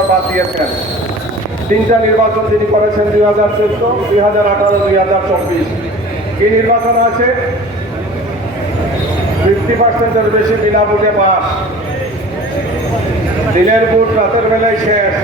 নির্বাচন বাদ দিয়েছেন। তিনটা নির্বাচন তিনি করেছেন দুই হাজার চোদ্দ দুই হাজার আঠারো, দুই হাজার চব্বিশ। কি নির্বাচন আছে? ফিফটি পার্সেন্টের বেশি বিনা ভোটে পাস। দিনের ভোট রাতের বেলায় শেষ।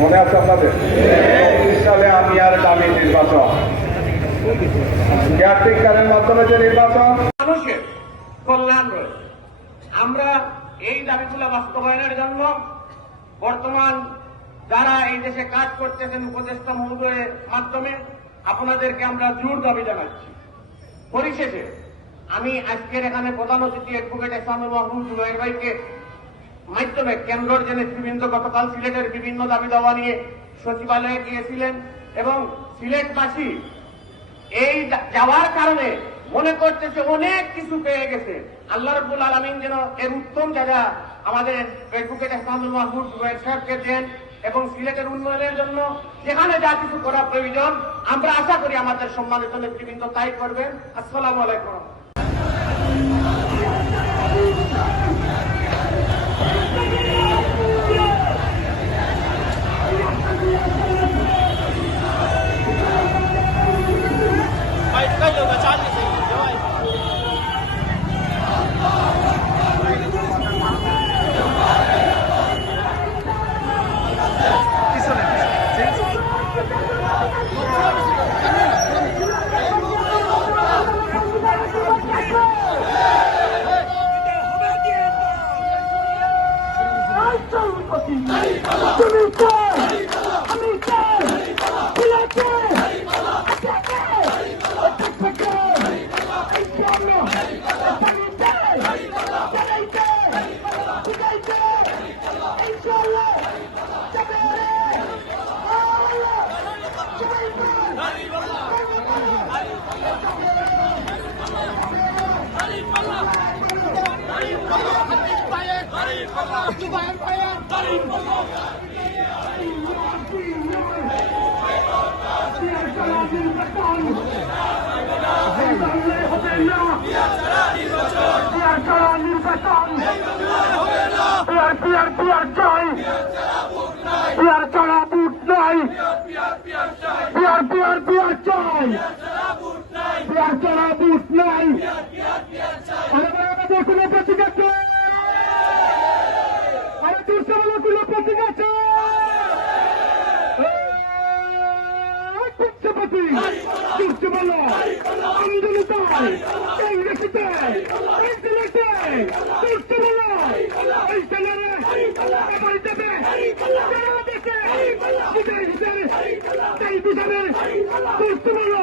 মনে আছে আপনাদের? চব্বিশ সালে আমি আর দামি নির্বাচন। কেয়ারটেকারের মাধ্যমে যে নির্বাচন। মানুষের কল্যাণ রয়েছে। আমরা এই দাবিগুলো বাস্তবায়নের জন্য বর্তমান যারা এই দেশে কাজ করতেছেন উপদেষ্টা মহোদয়ের মাধ্যমে, আপনাদেরকে আমরা জোর দাবি জানাচ্ছি। পরিশেষে, আমি আজকের এখানে প্রধান অতিথি অ্যাডভোকেট এসামুল মাহমুদ জুবাইর ভাইকে মাধ্যমে কেন্দ্রের যে নেতৃবৃন্দ গতকাল সিলেটের বিভিন্ন দাবি দাওয়া নিয়ে সচিবালয়ে গিয়েছিলেন এবং সিলেটবাসী এই যাওয়ার কারণে মনে করতেছে অনেক কিছু পেয়ে গেছে। আল্লাহ রব্বুল আলমিন যেন এর উত্তম জায়গা আমাদের অ্যাডভোকেট আহমদুল সাহেবকে দেন এবং সিলেটের উন্নয়নের জন্য যেখানে যা কিছু করা প্রয়োজন, আমরা আশা করি আমাদের সম্মানিত নেতৃবৃন্দ তাই করবেন। আসসালামু আলাইকুম। রাষ্ট্রপতি তুমি চাই আমি চাই। পিয়ার ছাড়া বুট নাই পিয়ার পিয়ার পিয়ার চাই পিয়ার ছাড়া বুট নাই আমাদের কোনো প্রতীক আছে আরে তুলতে বলো কোনো প্রতীক আছে পক্ষপাতি এই সিলেটে তুলতে বলো